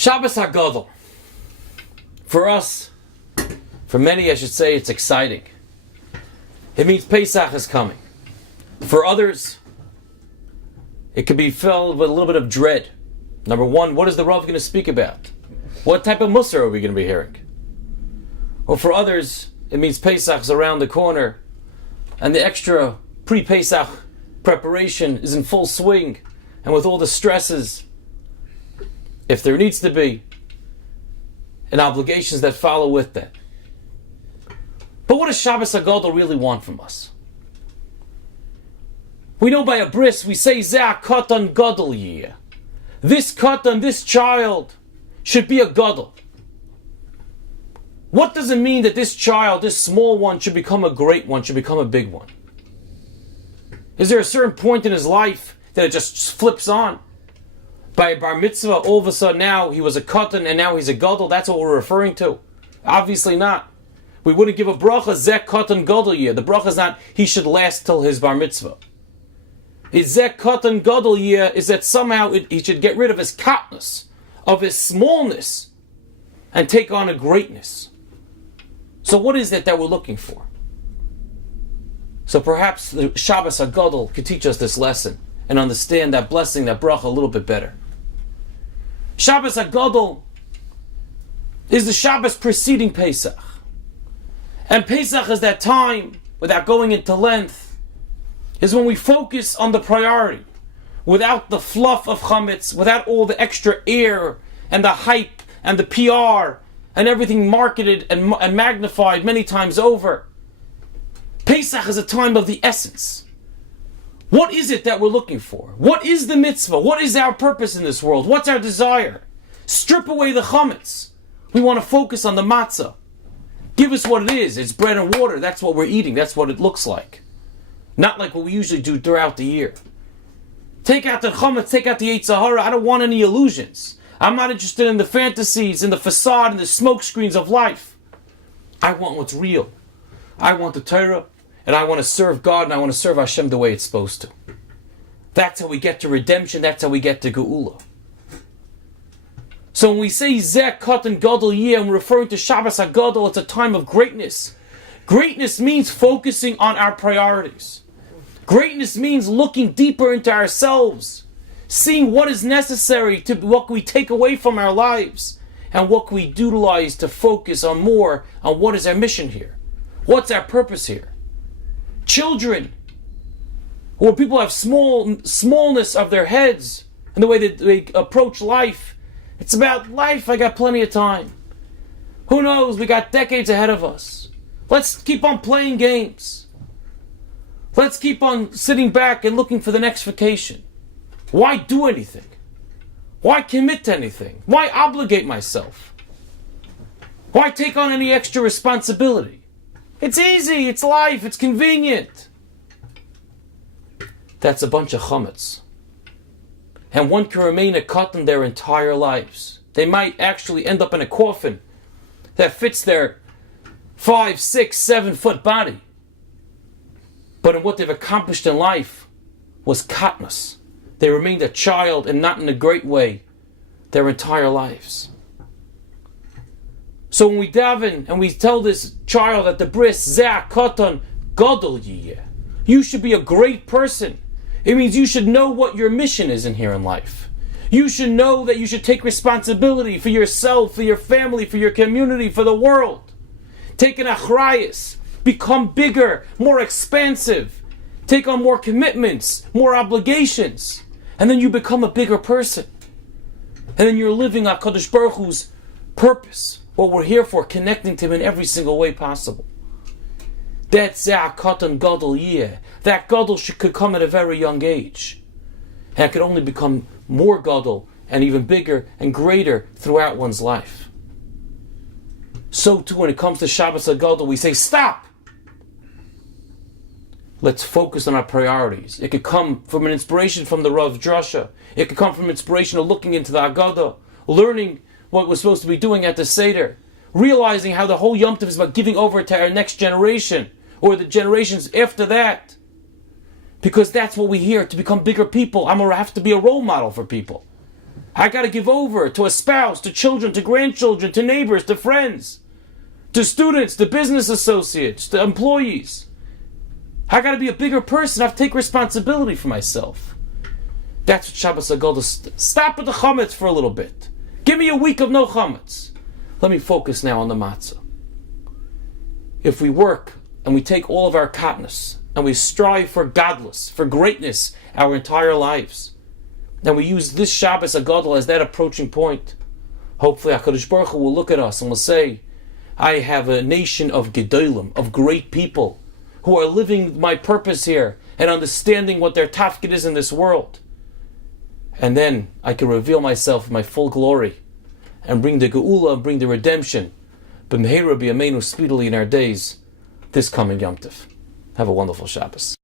Shabbos HaGadol. For us, for many I should say, it's exciting. It means Pesach is coming. For others, it could be filled with a little bit of dread. Number one, what is the Rav going to speak about? What type of Musar are we going to be hearing? Or for others, it means Pesach's around the corner and the extra pre-Pesach preparation is in full swing, and with all the stresses, if there needs to be, and obligations that follow with that. But what does Shabbos HaGadol really want from us? We know by a bris, we say, Zeh katan gadol yeh. This katan, this child, should be a gadol. What does it mean that this child, this small one, should become a great one, should become a big one? Is there a certain point in his life that it just flips on? By a bar mitzvah, all of a sudden now he was a katan and now he's a gadol. That's what we're referring to. Obviously not. We wouldn't give a bracha, Zeh katan gadol yeh. The bracha is not, he should last till his bar mitzvah. His Zeh katan gadol yeh is that somehow he should get rid of his katnus, of his smallness, and take on a greatness. So what is it that we're looking for? So perhaps the Shabbos HaGadol could teach us this lesson and understand that blessing, that bracha a little bit better. Shabbos HaGadol is the Shabbos preceding Pesach. And Pesach is that time, without going into length, is when we focus on the priority, without the fluff of chametz, without all the extra air and the hype and the PR and everything marketed and magnified many times over. Pesach is a time of the essence. What is it that we're looking for? What is the mitzvah? What is our purpose in this world? What's our desire? Strip away the chametz. We want to focus on the matzah. Give us what it is. It's bread and water. That's what we're eating. That's what it looks like. Not like what we usually do throughout the year. Take out the chametz, take out the Yetzer Hara. I don't want any illusions. I'm not interested in the fantasies, in the facade, and the smoke screens of life. I want what's real. I want the Torah, and I want to serve God, and I want to serve Hashem the way it's supposed to. That's how we get to redemption. That's how we get to Geula. So when we say Zeh katan gadol yeh, and we're referring to Shabbos HaGadol, it's a time of greatness. Greatness means focusing on our priorities. Greatness means looking deeper into ourselves, seeing what is necessary, to what we take away from our lives, and what we utilize to focus on more on what is our mission here. What's our purpose here? Children, or people have smallness of their heads and the way that they approach life. It's about life. I got plenty of time. Who knows? We got decades ahead of us. Let's keep on playing games. Let's keep on sitting back and looking for the next vacation. Why do anything? Why commit to anything? Why obligate myself? Why take on any extra responsibility? It's easy, it's life, it's convenient. That's a bunch of chametz. And one can remain a katan their entire lives. They might actually end up in a coffin that fits their 5, 6, 7 foot body. But in what they've accomplished in life was katnus. They remained a child, and not in a great way, their entire lives. So when we daven and we tell this child at the bris, Zeh katan gadol yeh, you should be a great person. It means you should know what your mission is in here in life. You should know that you should take responsibility for yourself, for your family, for your community, for the world. Take an achrayus, become bigger, more expansive, take on more commitments, more obligations. And then you become a bigger person. And then you're living HaKadosh Baruch Hu's purpose, what we're here for, connecting to Him in every single way possible. That's Zeh katan gadol yeh. That gadol could come at a very young age. And it could only become more gadol and even bigger and greater throughout one's life. So too when it comes to Shabbos HaGadol, we say, stop! Let's focus on our priorities. It could come from an inspiration from the Rav Drasha. It could come from inspiration of looking into the Haggadah, learning what we're supposed to be doing at the Seder, realizing how the whole Yom Tov is about giving over to our next generation, or the generations after that. Because that's what we hear, to become bigger people. I'm going to have to be a role model for people. I got to give over to a spouse, to children, to grandchildren, to neighbors, to friends, to students, to business associates, to employees. I got to be a bigger person. I have to take responsibility for myself. That's what Shabbos HaGodah. Stop with the chametz for a little bit. Give me a week of no chametz. Let me focus now on the matzah. If we work and we take all of our katnus and we strive for godless, for greatness our entire lives, and we use this Shabbos HaGodah as that approaching point, hopefully HaKadosh Baruch Hu will look at us and will say, I have a nation of gedolim, of great people, who are living my purpose here and understanding what their tafkid is in this world. And then I can reveal myself in my full glory and bring the geula and bring the redemption. B'meheira b'yameinu, speedily in our days, this coming Yom Tov. Have a wonderful Shabbos.